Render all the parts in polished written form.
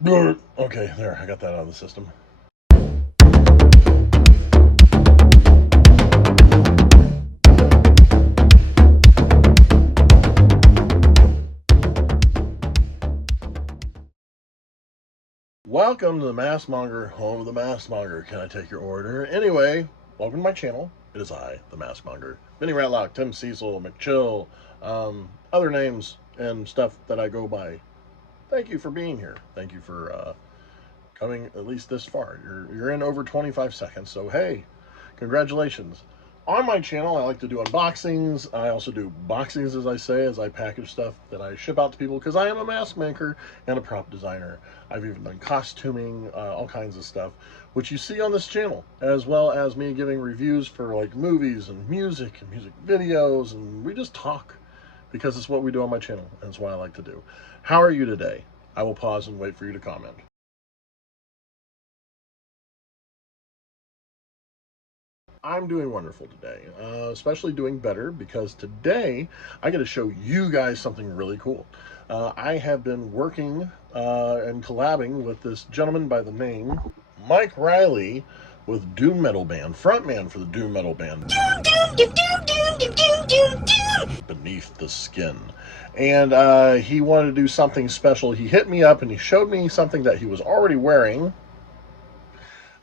Okay, there, I got that out of the system. Welcome to the MaskMonger, home of the MaskMonger. Can I take your order? Anyway, welcome to my channel. It is I, the MaskMonger. Vinny Ratlock, Tim Cecil, McChill, other names and stuff that I go by. Thank you for being here. Thank you for coming at least this far. You're in over 25 seconds, so hey, congratulations. On my channel, I like to do unboxings. I also do boxings, as I say, as I package stuff that I ship out to people, because I am a mask maker and a prop designer. I've even done costuming, all kinds of stuff, which you see on this channel, as well as me giving reviews for like movies and music videos, and we just talk, because it's what we do on my channel, and it's what I like to do. How are you today? I will pause and wait for you to comment. I'm doing wonderful today, especially doing better because today I get to show you guys something really cool. I have been working and collabing with this gentleman by the name Mike Riley with Doom Metal Band, frontman for the Doom Metal Band, Beneath the Skin. And he wanted to do something special. He hit me up and he showed me something that he was already wearing.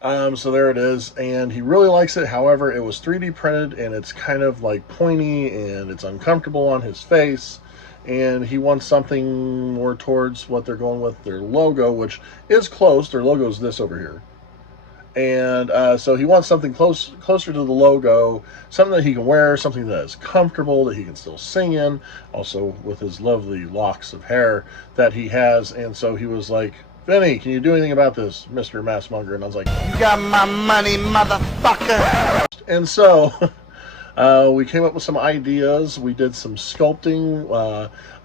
So there it is, and he really likes it. However, it was 3D printed and it's kind of like pointy and it's uncomfortable on his face, and he wants something more towards what they're going with, their logo, which is close. Their logo is this over here, and so he wants something closer to the logo, something that he can wear, something that is comfortable, that he can still sing in, also with his lovely locks of hair that he has. And so he was like, Vinny, can you do anything about this, Mr. MaskMonger? And I was like, you got my money, motherfucker. And so we came up with some ideas. We did some sculpting.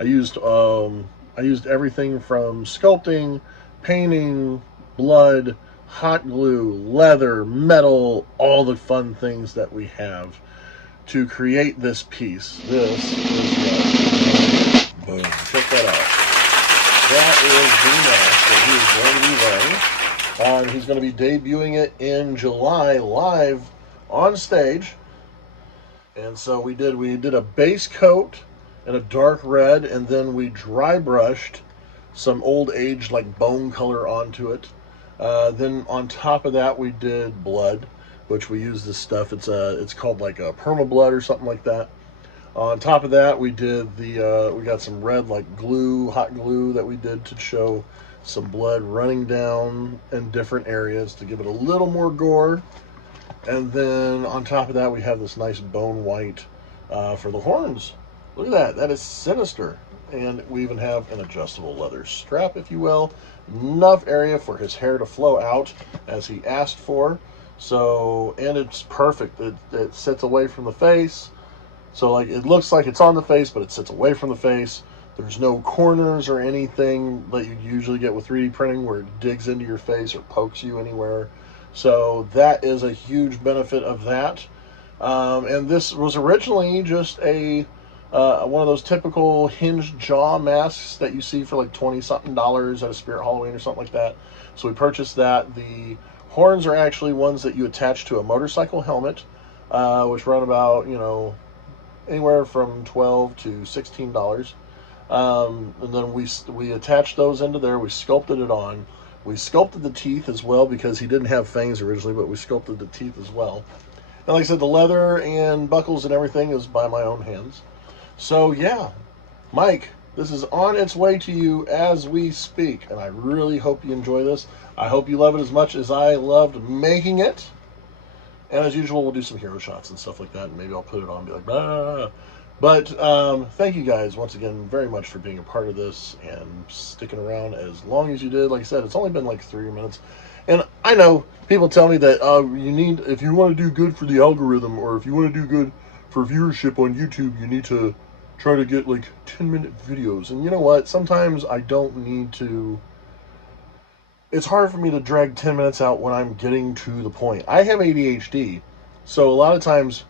I used everything from sculpting, painting, blood, hot glue, leather, metal, all the fun things that we have to create this piece. This is boom. Check that out. That is the mask that he is going to be wearing. He's going to be debuting it in July live on stage. And so we did a base coat in a dark red, and then we dry brushed some old age like bone color onto it. Then on top of that we did blood, which we use this stuff. It's called like a perma blood or something like that. On top of that, we did we got some red like glue, hot glue that we did to show some blood running down in different areas to give it a little more gore. And then on top of that, we have this nice bone white for the horns. Look at that, that is sinister. And we even have an adjustable leather strap, if you will. Enough area for his hair to flow out as he asked for. So, and it's perfect. It sits away from the face. So like it looks like it's on the face, but it sits away from the face. There's no corners or anything that you usually get with 3D printing where it digs into your face or pokes you anywhere. So that is a huge benefit of that. And this was originally just one of those typical hinged jaw masks that you see for like 20-something dollars at a Spirit Halloween or something like that. So we purchased that. The horns are actually ones that you attach to a motorcycle helmet, which run about, anywhere from $12 to $16. And then we attached those into there. We sculpted it on. We sculpted the teeth as well because he didn't have fangs originally, but we sculpted the teeth as well. And like I said, the leather and buckles and everything is by my own hands. So yeah, Mike, this is on its way to you as we speak, and I really hope you enjoy this. I hope you love it as much as I loved making it. And as usual, we'll do some hero shots and stuff like that, and maybe I'll put it on and be like, bah. But thank you guys once again very much for being a part of this and sticking around as long as you did. Like I said, it's only been like 3 minutes. And I know people tell me that if you want to do good for the algorithm, or if you want to do good for viewership on YouTube, you need to try to get like 10-minute videos. And you know what? Sometimes I don't need to. It's hard for me to drag 10 minutes out when I'm getting to the point. I have ADHD, so a lot of times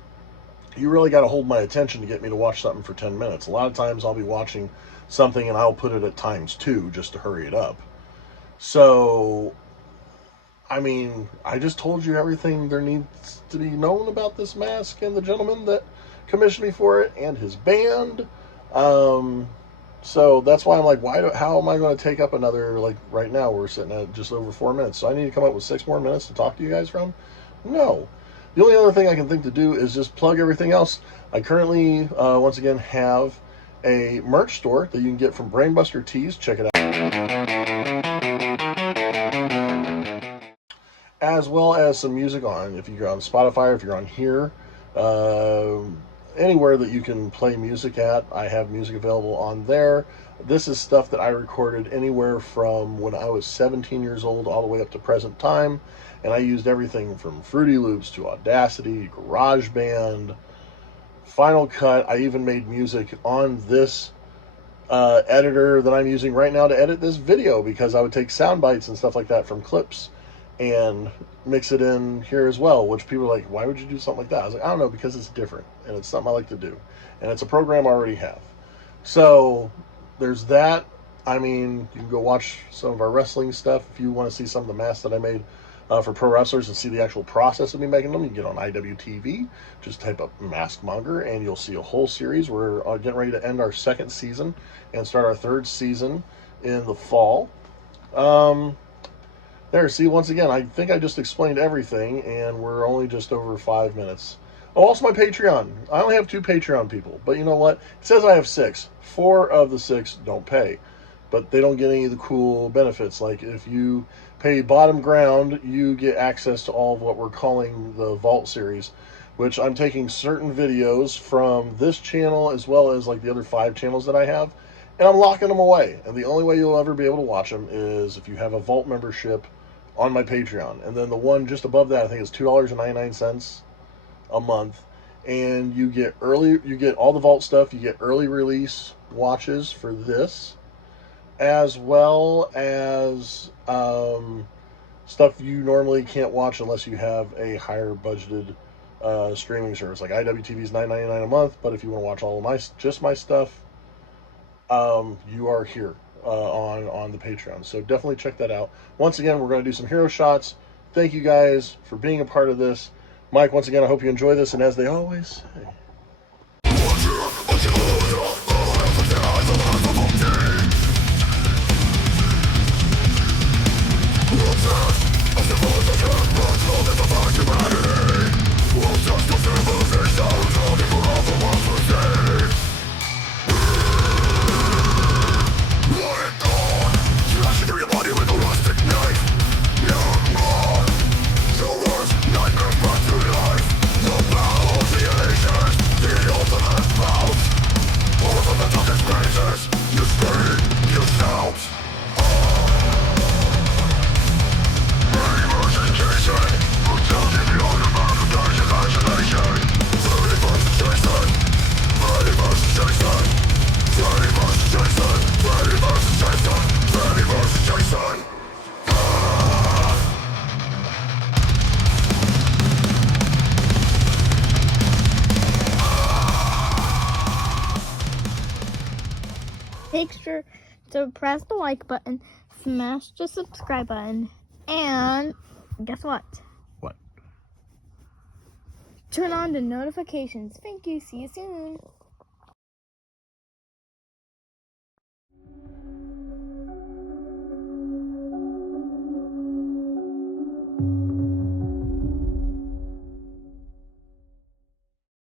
you really got to hold my attention to get me to watch something for 10 minutes. A lot of times I'll be watching something and I'll put it at ×2 just to hurry it up. So, I mean, I just told you everything there needs to be known about this mask and the gentleman that commissioned me for it and his band. So that's why I'm like, how am I going to take up another, like right now we're sitting at just over 4 minutes. So I need to come up with 6 more minutes to talk to you guys from? No. The only other thing I can think to do is just plug everything else. I currently, once again, have a merch store that you can get from Brainbuster Tees. Check it out. As well as some music on, if you're on Spotify, if you're on here, anywhere that you can play music at, I have music available on there. This is stuff that I recorded anywhere from when I was 17 years old all the way up to present time, and I used everything from Fruity Loops to Audacity, GarageBand, Final Cut. I even made music on this editor that I'm using right now to edit this video, because I would take sound bites and stuff like that from clips and mix it in here as well, which people are like, why would you do something like that? I was like, I don't know, because it's different, and it's something I like to do, and it's a program I already have. So there's that. I mean, you can go watch some of our wrestling stuff if you want to see some of the masks that I made for pro wrestlers and see the actual process of me making them. You can get on IWTV, just type up MaskMonger, and you'll see a whole series. We're getting ready to end our 2nd season and start our 3rd season in the fall. There, see, once again, I think I just explained everything, and we're only just over 5 minutes. Oh, also my Patreon. I only have 2 Patreon people, but you know what? It says I have 6. 4 of the 6 don't pay, but they don't get any of the cool benefits. Like, if you pay bottom ground, you get access to all of what we're calling the Vault series, which I'm taking certain videos from this channel as well as like the other 5 channels that I have, and I'm locking them away. And the only way you'll ever be able to watch them is if you have a Vault membership on my Patreon. And then the one just above that, I think, is $2.99 a month, and you get all the Vault stuff. You get early release watches for this, as well as stuff you normally can't watch unless you have a higher budgeted streaming service. Like IWTV is $9.99 a month, but if you want to watch all of my stuff, you are here on the Patreon. So definitely check that out. Once again, we're going to do some hero shots. Thank you guys for being a part of this. Mike, once again, I hope you enjoy this, and as they always say, make sure to press the like button, smash the subscribe button, and guess what? what? Turn on the notifications. Thank you. See you soon.